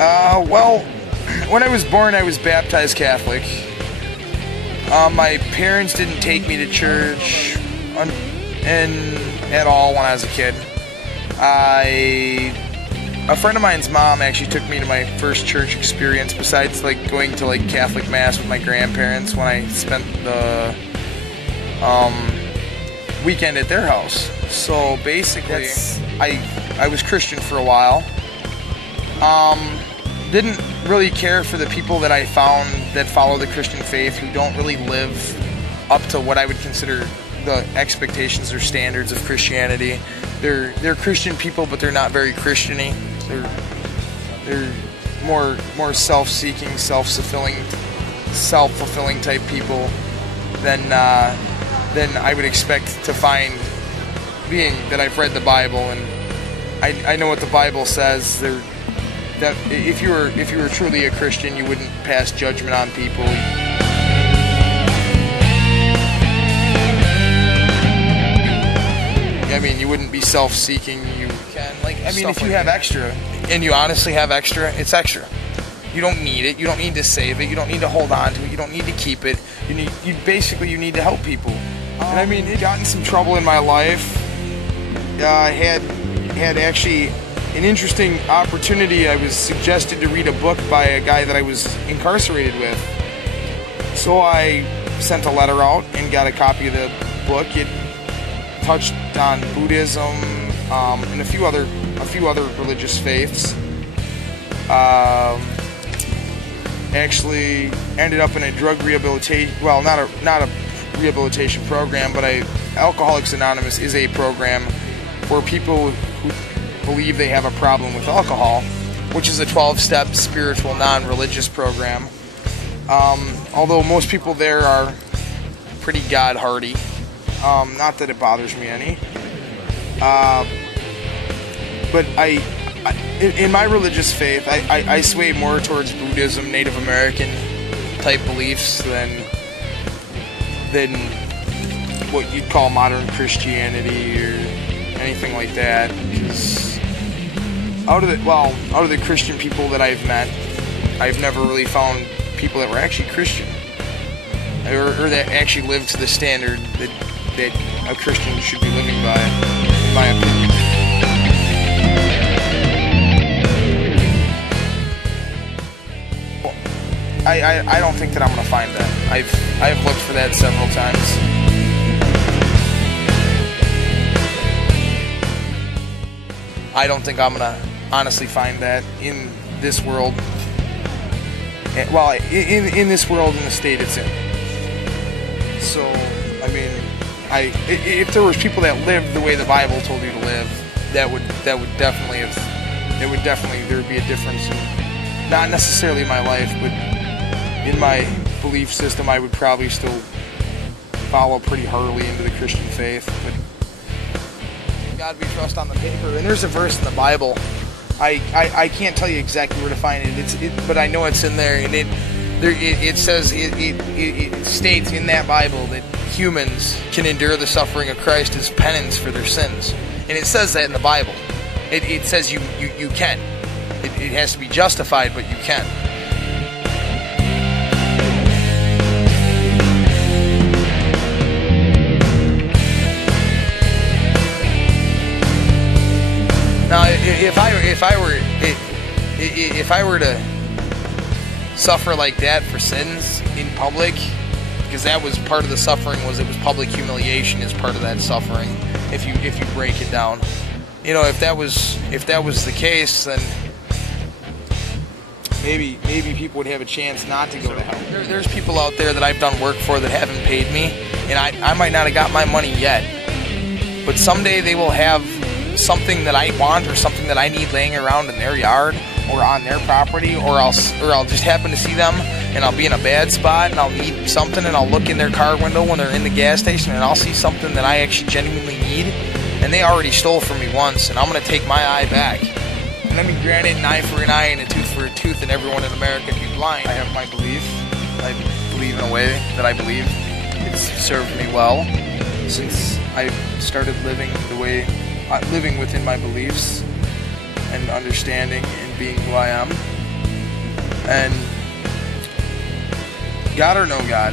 Well, when I was born, I was baptized Catholic. My parents didn't take me to church at all when I was a kid. A friend of mine's mom actually took me to my first church experience, besides like going to like Catholic Mass with my grandparents when I spent the weekend at their house. So basically, I was Christian for a while. Didn't really care for the people that I found that follow the Christian faith who don't really live up to what I would consider the expectations or standards of Christianity. They're Christian people, but they're not very Christian-y. They're more self-seeking, self-fulfilling type people than I would expect to find, being that I've read the Bible and I know what the Bible says. That if you were truly a Christian, you wouldn't pass judgment on people. I mean, you wouldn't be self-seeking. You can, if you have extra, and you honestly have extra, it's extra. You don't need it. You don't need to save it. You don't need to hold on to it. You don't need to keep it. You need to help people. And I mean, it got in some trouble in my life. I had actually an interesting opportunity. I was suggested to read a book by a guy that I was incarcerated with. So I sent a letter out and got a copy of the book. It touched on Buddhism and a few other religious faiths. Actually ended up in a drug rehabilitation, well, not a rehabilitation program, but Alcoholics Anonymous is a program for people who believe they have a problem with alcohol, which is a 12-step spiritual non-religious program. Although most people there are pretty God-hardy. Not that it bothers me any. But in my religious faith, I sway more towards Buddhism, Native American type beliefs than what you'd call modern Christianity or anything like that. Because out of the Christian people that I've met, I've never really found people that were actually Christian or that actually lived to the standard that a Christian should be living by, in my opinion. I don't think that I'm going to find that. I've looked for that several times. I don't think I'm going to honestly find that in this world. Well, in this world, in the state it's in. So, I mean, if there was people that lived the way the Bible told you to live, there would definitely be a difference in, not necessarily in my life, but in my belief system. I would probably still follow pretty heartily into the Christian faith. But God we trust on the paper. And there's a verse in the Bible. I can't tell you exactly where to find it. But I know it's in there, and it says it states in that Bible that humans can endure the suffering of Christ as penance for their sins, and it says that in the Bible. It says you can. It has to be justified, but you can. Now, if I were to suffer like that for sins in public, because that was part of the suffering, it was public humiliation is part of that suffering. If you break it down, you know, if that was the case, then maybe people would have a chance not to go to hell. There's people out there that I've done work for that haven't paid me, and I might not have got my money yet, but someday they will have something that I want or something that I need laying around in their yard or on their property, or I'll just happen to see them and I'll be in a bad spot and I'll need something, and I'll look in their car window when they're in the gas station and I'll see something that I actually genuinely need, and they already stole from me once, and I'm going to take my eye back. And I mean, granted, an eye for an eye and a tooth for a tooth, and everyone in America be blind. I have my belief. I believe in a way that I believe it's served me well since I started living within my beliefs and understanding and being who I am. And God or no God,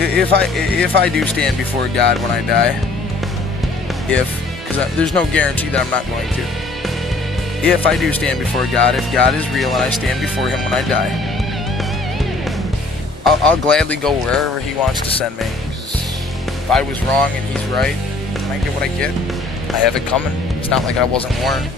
if I do stand before God when I die, because there's no guarantee that I'm not going to. If I do stand before God, if God is real and I stand before Him when I die, I'll gladly go wherever He wants to send me. Because if I was wrong and He's right, and I get what I get, I have it coming. It's not like I wasn't warned.